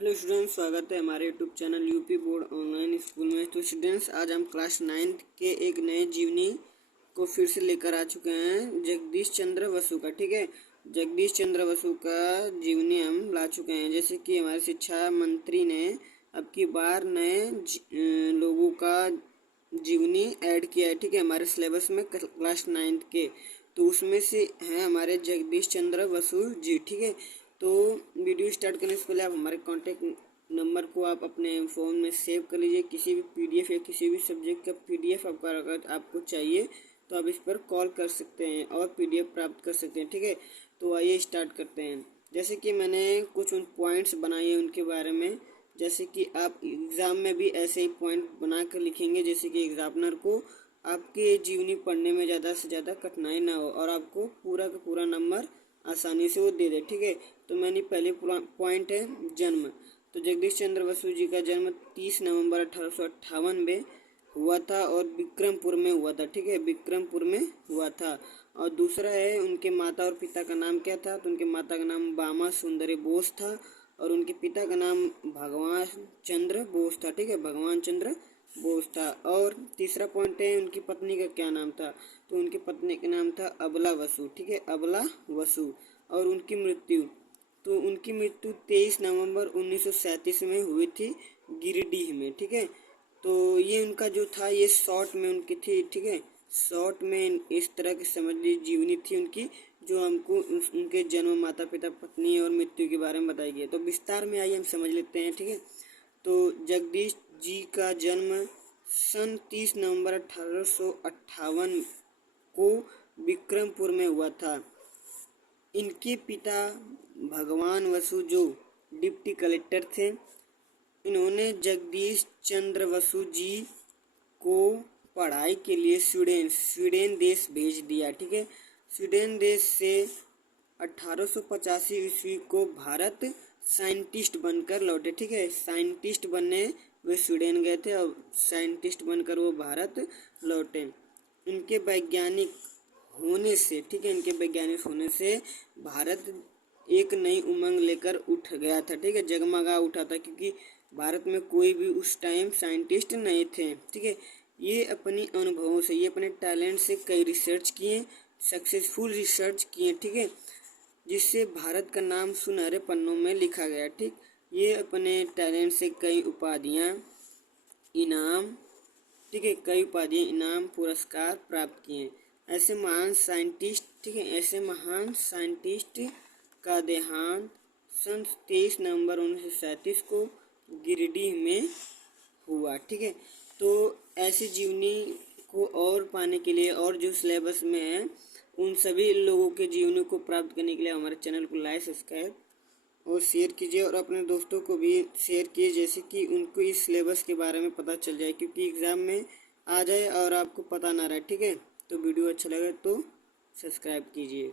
Hello students, स्वागत है हमारे YouTube channel UP board online school में। तो स्टूडेंट्स, आज हम क्लास 9 के एक नए जीवनी को फिर से लेकर आ चुके हैं, जगदीश चंद्र बसु का। ठीक है, जगदीश चंद्र बसु का जीवनी हम ला चुके हैं। जैसे कि हमारे शिक्षा मंत्री ने अब की बार नए लोगों का जीवनी ऐड किया है। ठीक है, हमारे सिलेबस में क्लास 9 के, तो उसमें से हैं हमारे जगदीश चंद्र बसु जी। ठीक है, तो वीडियो स्टार्ट करने से पहले आप हमारे कांटेक्ट नंबर को आप अपने फ़ोन में सेव कर लीजिए। किसी भी पीडीएफ या किसी भी सब्जेक्ट का पीडीएफ अगर आपको चाहिए तो आप इस पर कॉल कर सकते हैं और पीडीएफ प्राप्त कर सकते हैं। ठीक है, तो आइए स्टार्ट करते हैं। जैसे कि मैंने कुछ उन पॉइंट्स बनाए हैं उनके बारे में, जैसे कि आप एग्ज़ाम में भी ऐसे ही पॉइंट बना कर लिखेंगे, जैसे कि एग्जामिनर को आपके जीवनी पढ़ने में ज़्यादा से ज़्यादा कठिनाई ना हो और आपको पूरा का पूरा नंबर आसानी से वो दे दे। ठीक है, तो मैंने पहले पॉइंट है जन्म। तो जगदीश चंद्र बसु जी का जन्म 30 नवंबर 1858 में हुआ था और विक्रमपुर में हुआ था। ठीक है, विक्रमपुर में हुआ था। और दूसरा है उनके माता और पिता का नाम क्या था। तो उनके माता का नाम बामा सुंदरी बोस था और उनके पिता का नाम भगवान चंद्र बोस था। ठीक है, भगवान चंद्र बोस था। और तीसरा पॉइंट है उनकी पत्नी का क्या नाम था। तो उनकी पत्नी का नाम था अबला बसु। ठीक है, अबला बसु। और उनकी मृत्यु, तो उनकी मृत्यु 23 नवंबर 1937 में हुई थी, गिरिडीह में। ठीक है, तो ये उनका जो था ये शॉर्ट में उनकी थी। ठीक है, शॉर्ट में इस तरह की समझ लीजिए जीवनी थी उनकी, जो हमको उनके जन्म, माता पिता, पत्नी और मृत्यु के बारे में बताई गई है। तो विस्तार में आइए हम समझ लेते हैं। ठीक है, तो जगदीश जी का जन्म सन 30 नवंबर 1858 को विक्रमपुर में हुआ था। इनके पिता भगवान बसु जो डिप्टी कलेक्टर थे, इन्होंने जगदीश चंद्र बसु जी को पढ़ाई के लिए स्वीडन देश भेज दिया। ठीक है, स्वीडन देश से 1885 ईस्वी को भारत साइंटिस्ट बनकर लौटे। ठीक है, साइंटिस्ट बनने वे स्वीडन गए थे और साइंटिस्ट बनकर वो भारत लौटे। इनके वैज्ञानिक होने से, ठीक है, इनके वैज्ञानिक होने से भारत एक नई उमंग लेकर उठ गया था। ठीक है, जगमगा उठा था, क्योंकि भारत में कोई भी उस टाइम साइंटिस्ट नहीं थे। ठीक है, ये अपनी अनुभवों से, ये अपने टैलेंट से कई रिसर्च किए, सक्सेसफुल रिसर्च किए। ठीक है, जिससे भारत का नाम सुनहरे पन्नों में लिखा गया। ठीक, ये अपने टैलेंट से कई उपाधियाँ, इनाम, ठीक है, कई उपाधियाँ, इनाम, पुरस्कार प्राप्त किए। ऐसे महान साइंटिस्ट, ठीक है, ऐसे महान साइंटिस्ट का देहांत सन 23 नवंबर 1937 को गिरिडीह में हुआ। ठीक है, तो ऐसी जीवनी को और पाने के लिए और जो सिलेबस में है उन सभी लोगों के जीवनी को प्राप्त करने के लिए हमारे चैनल को लाइक, सब्सक्राइब और शेयर कीजिए और अपने दोस्तों को भी शेयर कीजिए, जैसे कि उनको इस सिलेबस के बारे में पता चल जाए, क्योंकि एग्ज़ाम में आ जाए और आपको पता ना रहे। ठीक है, तो वीडियो अच्छा लगे तो सब्सक्राइब कीजिए।